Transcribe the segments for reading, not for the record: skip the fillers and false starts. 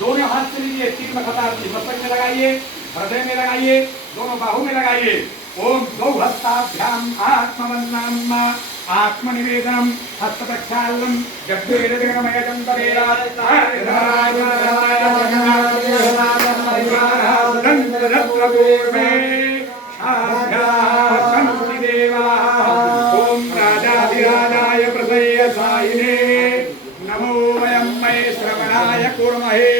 दोनों हाथ से लीजिए, 3 बखतार मस्तक में लगाइए, हृदय में लगाइए, दोनों बाहु में लगाइए। ओम द्वौ हस्ताभ्याम आत्मवन्नाम आत्मनिवेदनम हस्तप्रक्षालनम जप्पेरमयजं ओम राजाधिराजाय प्रसयसायिने नमो वयं मये श्रवणाय कुर्महे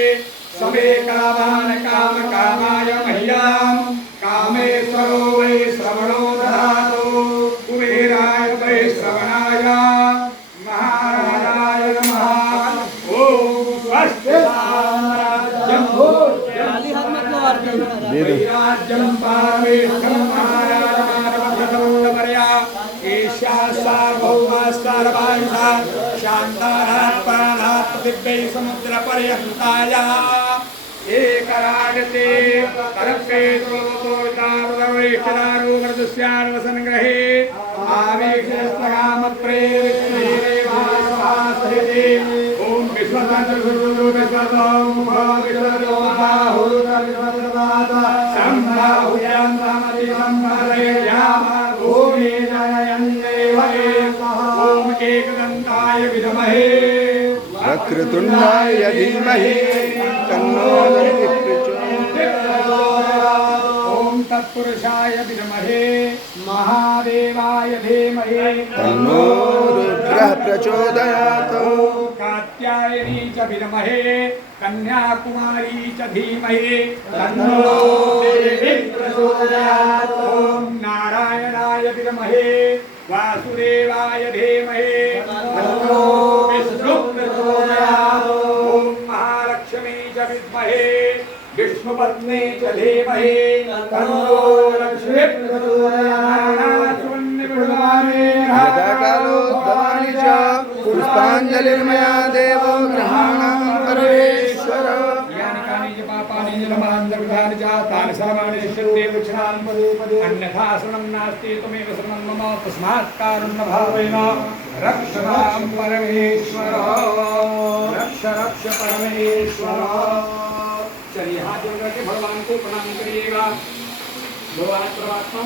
समे कामान् कामकामाय मह्यं कामेश्वरो वै श्रवणो दधातु कुबेराय वै श्रवणाय महाराजाय नमः। ओम स्वस्ति साम्राज्यं वैराज्यं पारमेष्ठं महाराजमानवधतमोदपर्या ईशा सार्वभौमस्तर्वायुषा शान्तानात् प्राणात् पृथिव्यै समुद्रपर्यन्ताया एकराजते तरप्ये तुलवतोर्तारुदवैष्ठदारुवर्दस्यार्वसङ्ग्रहे आवेशस्तगामप्रेरितैरेवासभासहिते ॐ एकदन्ताय विद्महे वक्रतुण्डाय धीमहि तन्नो ओम तत्पुरुषाय विद्महे महादेवाय धीमहि तन्नो रुद्रः प्रचोदयात्। कात्यायनी च विद्महे कन्याकुमारी च धीमहि तन्नो देवी प्रचोदयात्। ओम नारायणाय विद्महे वासुदेवाय धीमहि तन्नो विष्णुः प्रचोदयात्। ओम महालक्ष्मी च विद्महे विष्णुपत्नी च धीमहि तन्नो लक्ष्मी प्रचोदयात्। यदाकालोद्भवानि च पुष्पाञ्जलिर्मया देवो गृहाणां परमेश्वर। यानि कानि च पापानि जलमान्तर्गतानि च तानि सर्वाणि शिष्यन्ते दक्षिणान् पदे पदे अन्यथा शरणं नास्ति त्वमेव शरणं मम तस्मात् कारुण्यभावेन रक्ष मां परमेश्वर रक्ष रक्ष परमेश्वर। चलिए हाथ जोड़ करके भगवान को प्रणाम करिएगा। भगवान परमात्मा